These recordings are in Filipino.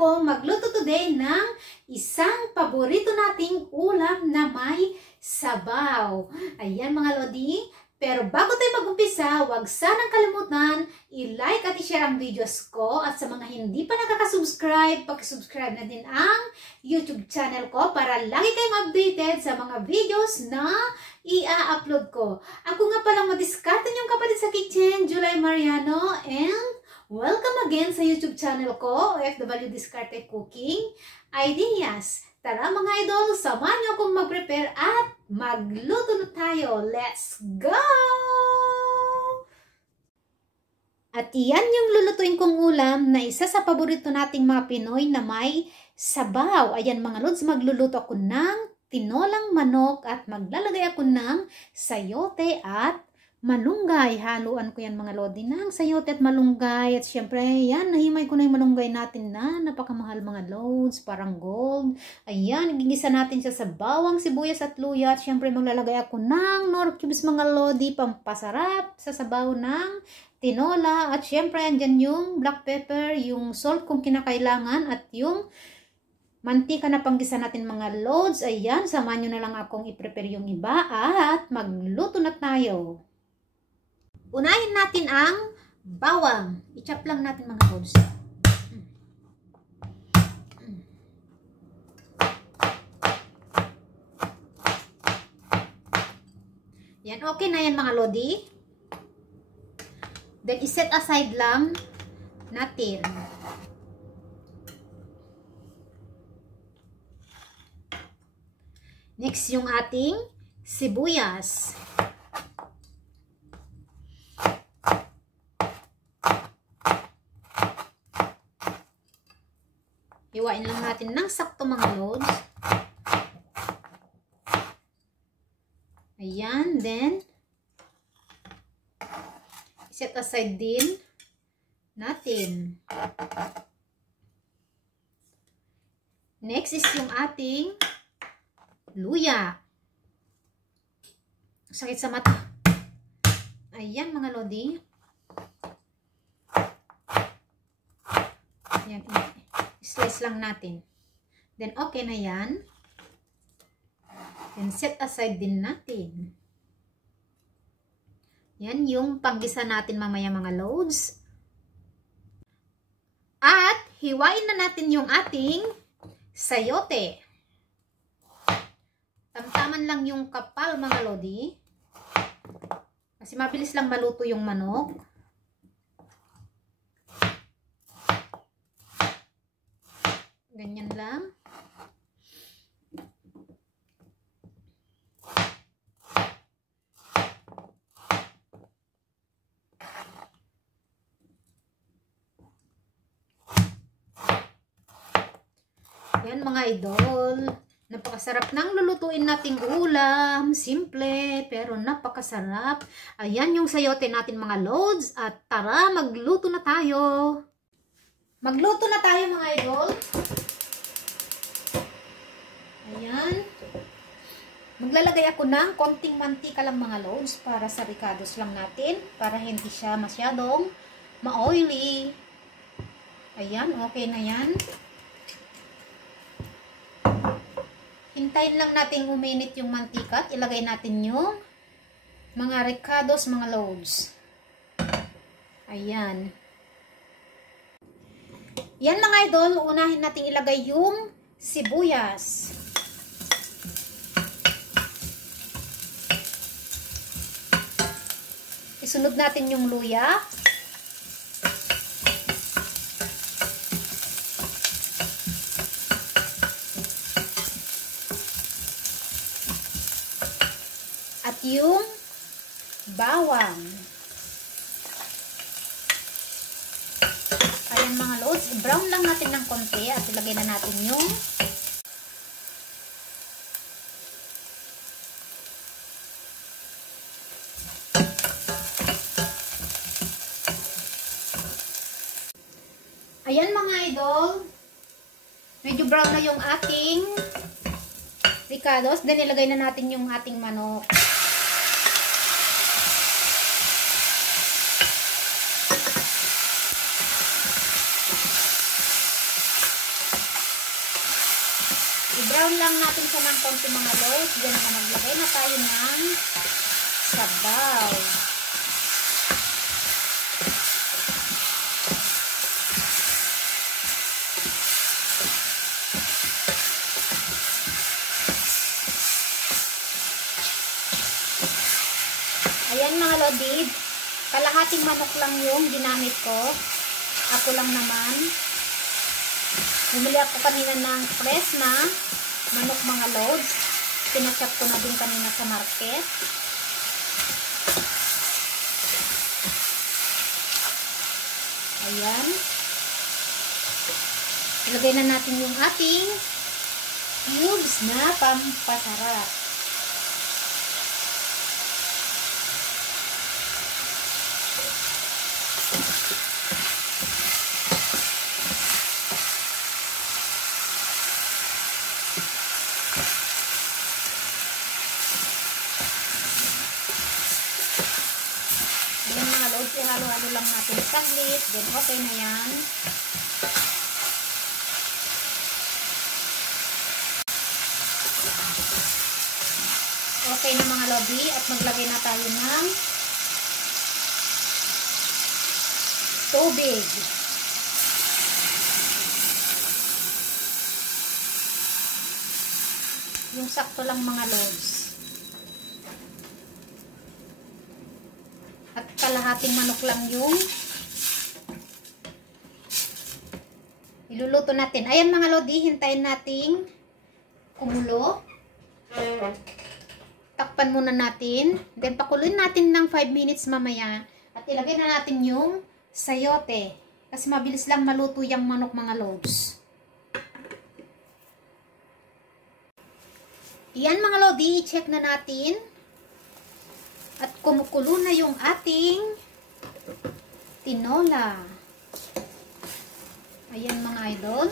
ako magluto today ng isang paborito nating ulam na may sabaw. Ayan mga lodi. Pero bago tayo mag-umpisa, huwag sanang kalimutan i-like at i-share ang videos ko. At sa mga hindi pa nakaka-subscribe, pakisubscribe na din ang YouTube channel ko para lagi kayong updated sa mga videos na i-upload ko. Ako nga palang madiskarte niyong kapatid sa kitchen, July Mariano, and welcome again sa YouTube channel ko, OFW Diskarte Cooking Ideas. Tara mga idol, samahan niyo akong mag-prepare at magluto na tayo. Let's go! At iyan yung lulutuin kong ulam na isa sa paborito nating mga Pinoy na may sabaw. Ayan mga lods, magluluto ako ng tinolang manok at maglalagay ako ng sayote at malunggay. Haluan ko yan mga lodi ng sayote at malunggay. At syempre, yan, nahimay ko na yung malunggay natin na napakamahal mga loads, parang gold. Ayan, gigisa natin siya sa bawang, sibuyas at luya. At syempre, maglalagay ako ng nor cubes mga lodi, pampasarap sa sabaw ng tinola. At syempre, andyan yung black pepper, yung salt kung kinakailangan, at yung mantika na panggisa natin mga loads. Ayan, samahan nyo na lang akong i-prepare yung iba at magluto na tayo. Unahin natin ang bawang. I-chop lang natin mga loads. Yan, okay na yan mga lodi. Then, iset aside lang natin. Next, yung ating sibuyas. Iwain lang natin ng sakto mga loads. Ayan, then set aside din natin. Next is yung ating luya. Sakit sa mata. Ayan mga lodi. Ayan, slice lang natin. Then, okay na yan. Then, set aside din natin. Yan yung panggisa natin mamaya mga loads. At, hiwain na natin yung ating sayote. Tamtaman lang yung kapal mga lodi. Kasi mabilis lang maluto yung manok. Ganyan lang. Yan mga idol. Napakasarap ng lulutuin nating ulam. Simple, pero napakasarap. Ayan yung sayote natin mga loads. At tara, magluto na tayo. Magluto na tayo mga idol. Ayan. Maglalagay ako ng konting mantika lang mga loads para sa ricados lang natin. Para hindi siya masyadong ma-oily. Ayan, okay na yan. Hintayin lang natin uminit yung mantika at ilagay natin yung mga ricados mga loads. Ayan. Yan mga idol, unahin natin ilagay yung sibuyas. Isunod natin yung luya. At yung bawang. Ayan mga loads, i-brown lang natin ng konti at ilagay na natin yung ayan mga idol, medyo brown na yung ating ricados. Then ilagay na natin yung ating manok. I-brown lang natin siya ng konti mga lods. Diyan na maglagay na tayo ng sabaw. Ayan mga lodi, kalahating manok lang yung ginamit ko. Ako lang naman. Bumili ako kanina ng fresh na manok mga lods. Pinachop ko na din kanina sa market. Ayan. Ilagay na natin yung ating cubes na pampasarap. Ayan mga lods, ihalo-halo lang natin saglit, then okay na yan. Okay na mga lodi, at maglagay na tayo ng tubig. Yung sakto lang mga lods. At kalahating manok lang yung iluluto natin. Ayan mga lodi, hintayin nating kumulo. Takpan muna natin. Then pakuluin natin ng 5 minutes mamaya. At ilagay na natin yung sayote. Kasi mabilis lang maluto yung manok mga lods. Yan mga lodi, i-check na natin. At kumukulo na yung ating tinola. Ayan mga idol.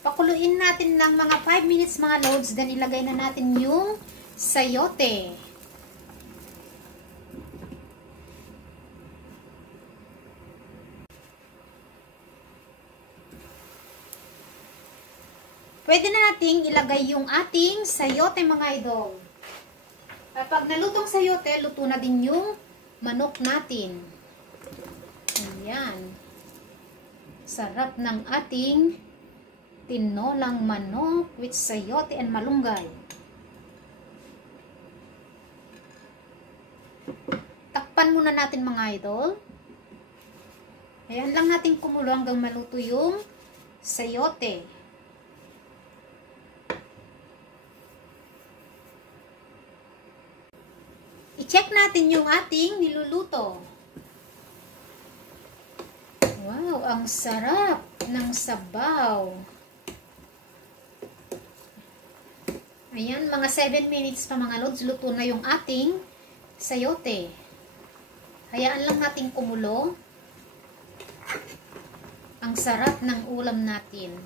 Pakuluin natin ng mga 5 minutes mga lods. Then ilagay na natin yung sayote. Pwede na nating ilagay yung ating sayote mga idol. Kapag nalutong sayote, luto na din yung manok natin. Ayan. Sarap ng ating tinolang manok with sayote and malunggay. Takpan muna natin mga idol. Ayan lang natin kumulo hanggang maluto yung sayote. I-check natin yung ating niluluto. Wow, ang sarap ng sabaw. Ayan, mga 7 minutes pa mga lods, luto na yung ating sayote. Hayaan lang natin kumulo. Ang sarap ng ulam natin.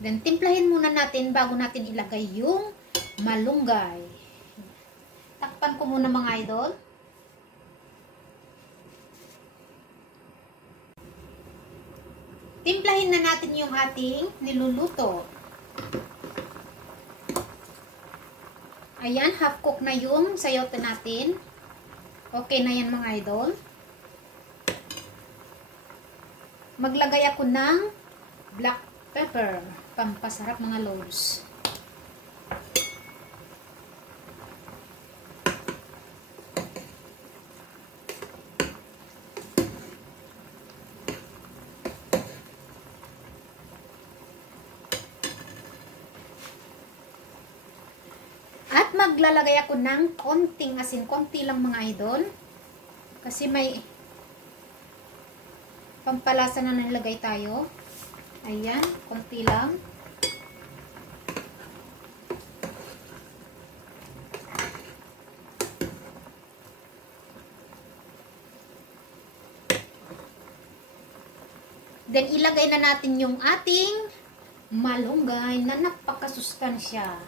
Then, timplahin muna natin bago natin ilagay yung malunggay. Takpan ko muna mga idol. Timplahin na natin yung ating niluluto. Ayan, half cook na yung sayote natin. Okay na yan mga idol. Maglagay ako ng black pepper. Pampasarap mga loads. At maglalagay ako ng konting asin, konti lang mga idol. Kasi may pampalasa na nilagay tayo. Ayan, konti lang. Then ilagay na natin yung ating malunggay na napakasustansya.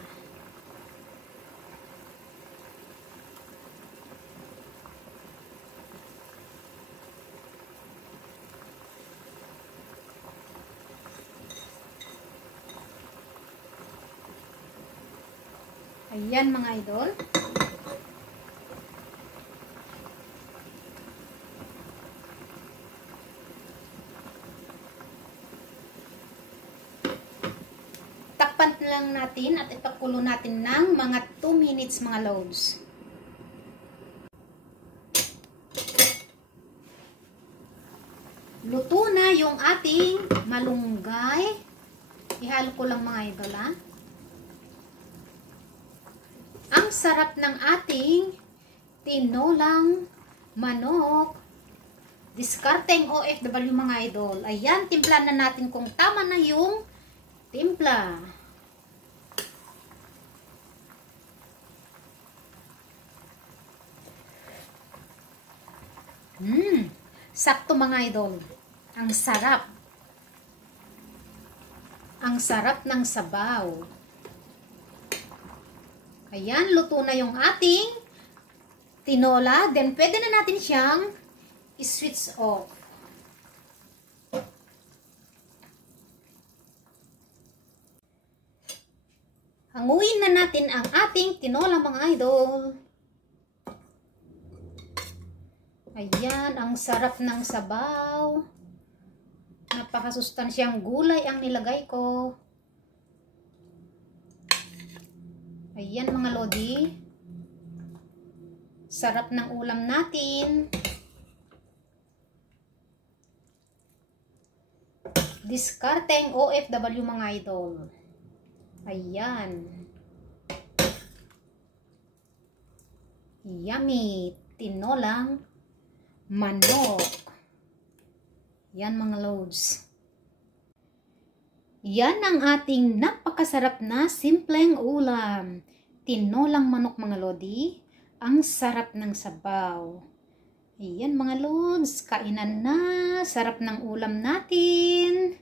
Ayan mga idol. Takpan lang natin at ipakulo natin ng mga 2 minutes mga loads. Luto na yung ating malunggay. Ihalo ko lang mga idol ha. Ang sarap ng ating tinolang manok. Diskarteng OFW mga idol. Ayan, timpla na natin kung tama na yung timpla. Sakto mga idol. Ang sarap. Ang sarap ng sabaw. Ayan, luto na yung ating tinola. Then, pwede na natin siyang i-switch off. Hanguin na natin ang ating tinola mga idol. Ayan, ang sarap ng sabaw. Napakasustansyang gulay ang nilagay ko. Ayan mga lodi. Sarap ng ulam natin. Diskarteng OFW mga idol. Ayan. Yummy. Tinolang manok. Yan mga loads. Yan ang ating napakasarap na simpleng ulam. Tinolang manok mga lodi. Ang sarap ng sabaw. Ayan mga loads. Kainan na. Sarap ng ulam natin.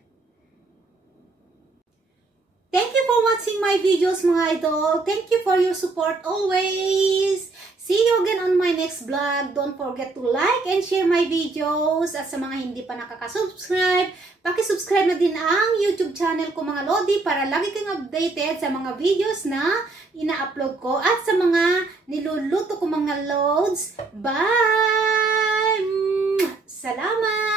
Thank you for watching my videos mga idol. Thank you for your support always. See you again on my next vlog. Don't forget to like and share my videos. At sa mga hindi pa nakaka-subscribe, paki-subscribe na din ang YouTube channel ko mga lodi para lagi kang updated sa mga videos na ina-upload ko at sa mga niluluto ko mga loads. Bye! Salamat!